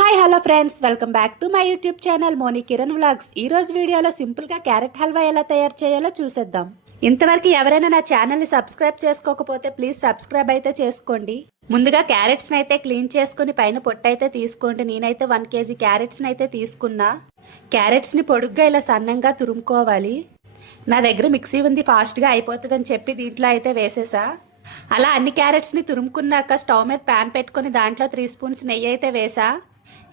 Hi hello friends welcome back to my YouTube channel Moni Kiran vlogs ఈ రోజు వీడియోలో సింపుల్గా క్యారెట్ హల్వా ఎలా తయారు చేయాలో చూసేద్దాం. ఇంతవరకు ఎవరైనా నా ఛానల్ని సబ్స్క్రైబ్ చేసుకోకపోతే ప్లీజ్ సబ్స్క్రైబ్ అయితే చేసుకోండి. ముందుగా క్యారెట్స్ అయితే క్లీన్ చేసుకుని పైన పొట్టు అయితే తీసుకోండి. నేనైతే వన్ కేజీ క్యారెట్స్ అయితే తీసుకున్నా. క్యారెట్స్ని పొడుగ్గా ఇలా సన్నంగా తురుముకోవాలి. నా దగ్గర మిక్సీ ఉంది ఫాస్ట్గా అయిపోతుందని చెప్పి దీంట్లో అయితే వేసేసా. అలా అన్ని క్యారెట్స్ని తురుముకున్నాక స్టవ్ మీద ప్యాన్ పెట్టుకొని దాంట్లో త్రీ స్పూన్స్ నెయ్యి అయితే వేసా.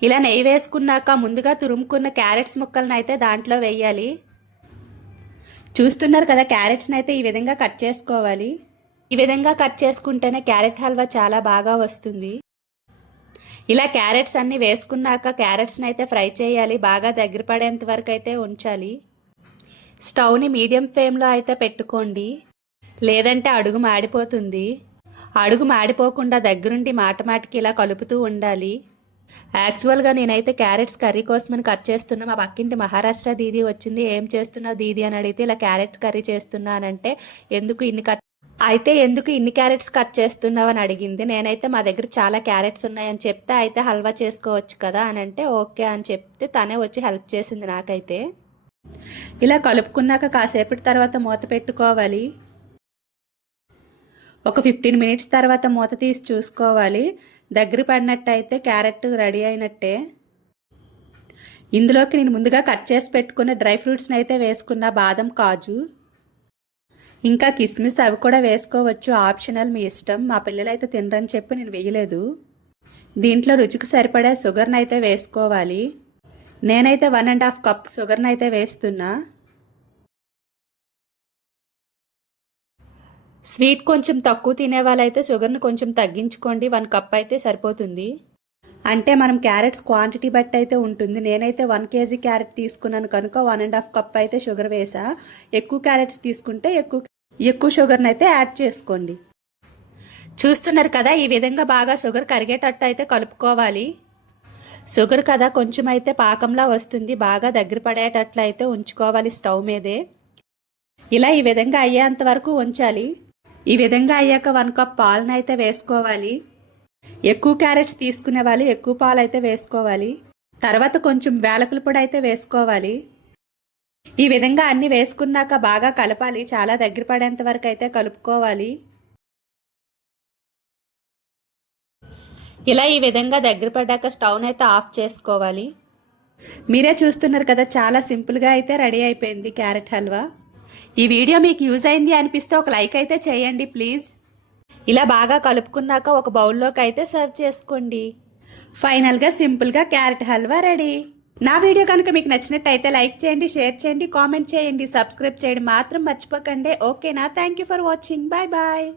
ఇలా నెయ్యి వేసుకున్నాక ముందుగా తురుముకున్న క్యారెట్స్ ముక్కలను అయితే దాంట్లో వేయాలి. చూస్తున్నారు కదా క్యారెట్స్ని అయితే ఈ విధంగా కట్ చేసుకోవాలి. ఈ విధంగా కట్ చేసుకుంటేనే క్యారెట్ హల్వా చాలా బాగా వస్తుంది. ఇలా క్యారెట్స్ అన్నీ వేసుకున్నాక క్యారెట్స్ని అయితే ఫ్రై చేయాలి. బాగా దగ్గర పడేంత వరకు అయితే ఉంచాలి. స్టవ్ని మీడియం ఫ్లేమ్లో అయితే పెట్టుకోండి. లేదంటే అడుగు మాడిపోతుంది. అడుగు మాడిపోకుండా దగ్గరుండి మాటమాటికి ఇలా కలుపుతూ ఉండాలి. యాక్చువల్గా నేనైతే క్యారెట్స్ కర్రీ కోసమని కట్ చేస్తున్నా. మా పక్కింటి మహారాష్ట్ర దీదీ వచ్చింది. ఏం చేస్తున్నావు దీదీ? అని అడిగితే ఇలా క్యారెట్స్ కర్రీ చేస్తున్నానంటే ఎందుకు ఇన్ని కట్ అయితే ఎందుకు ఇన్ని క్యారెట్స్ కట్ చేస్తున్నావు? అని అడిగింది. నేనైతే మా దగ్గర చాలా క్యారెట్స్ ఉన్నాయని చెప్తే అయితే హల్వా చేసుకోవచ్చు కదా? అని అంటే ఓకే అని చెప్తే తనే వచ్చి హెల్ప్ చేసింది నాకైతే. ఇలా కలుపుకున్నాక కాసేపటి తర్వాత మూత పెట్టుకోవాలి. ఒక ఫిఫ్టీన్ మినిట్స్ తర్వాత మూత తీసి చూసుకోవాలి. దగ్గర పడినట్టయితే క్యారెట్ రెడీ అయినట్టే. ఇందులోకి నేను ముందుగా కట్ చేసి పెట్టుకున్న డ్రై ఫ్రూట్స్ని అయితే వేసుకున్న బాదం కాజు. ఇంకా కిస్మిస్ అవి కూడా వేసుకోవచ్చు ఆప్షనల్ మీ ఇష్టం మా పిల్లలు అయితే తినరని చెప్పి నేను వేయలేదు. దీంట్లో రుచికి సరిపడే షుగర్ని అయితే వేసుకోవాలి. నేనైతే వన్ అండ్ హాఫ్ కప్ షుగర్ని అయితే వేస్తున్నా. స్వీట్ కొంచెం తక్కువ తినే వాళ్ళైతే షుగర్ని కొంచెం తగ్గించుకోండి వన్ కప్ అయితే సరిపోతుంది. అంటే మనం క్యారెట్స్ క్వాంటిటీ బట్టి అయితే ఉంటుంది. నేనైతే వన్ కేజీ క్యారెట్ తీసుకున్నాను కనుక వన్ అండ్ హాఫ్ కప్ అయితే షుగర్ వేసా. ఎక్కువ క్యారెట్స్ తీసుకుంటే ఎక్కువ ఎక్కువ షుగర్ని అయితే యాడ్ చేసుకోండి. చూస్తున్నారు కదా ఈ విధంగా బాగా షుగర్ కరిగేటట్టు అయితే కలుపుకోవాలి. షుగర్ కదా కొంచెం అయితే పాకంలా వస్తుంది బాగా దగ్గర పడేటట్లు అయితే ఉంచుకోవాలి స్టవ్ మీదే. ఇలా ఈ విధంగా అయ్యేంత వరకు ఉంచాలి. ఈ విధంగా అయ్యాక వన్ కప్ పాలను అయితే వేసుకోవాలి. ఎక్కువ క్యారెట్స్ తీసుకునే వాళ్ళు ఎక్కువ పాలు అయితే వేసుకోవాలి. తర్వాత కొంచెం వేలకుల పొడి అయితే వేసుకోవాలి. ఈ విధంగా అన్ని వేసుకున్నాక బాగా కలపాలి. చాలా దగ్గర పడేంత వరకు అయితే కలుపుకోవాలి. ఇలా ఈ విధంగా దగ్గర పడ్డాక స్టవ్ని అయితే ఆఫ్ చేసుకోవాలి. మీరే చూస్తున్నారు కదా చాలా సింపుల్గా అయితే రెడీ అయిపోయింది క్యారెట్ హల్వా. ఈ వీడియో మీకు యూజ్ అయింది అనిపిస్తే ఒక లైక్ అయితే చేయండి ప్లీజ్. ఇలా బాగా కలుపుకున్నాక ఒక బౌల్లోకి అయితే సర్వ్ చేసుకోండి. ఫైనల్గా సింపుల్గా క్యారెట్ హల్వా రెడీ. నా వీడియో కనుక మీకు నచ్చినట్టయితే లైక్ చేయండి షేర్ చేయండి కామెంట్ చేయండి సబ్స్క్రైబ్ చేయడం మాత్రం మర్చిపోకండి. ఓకేనా? Thank you for watching. Bye bye.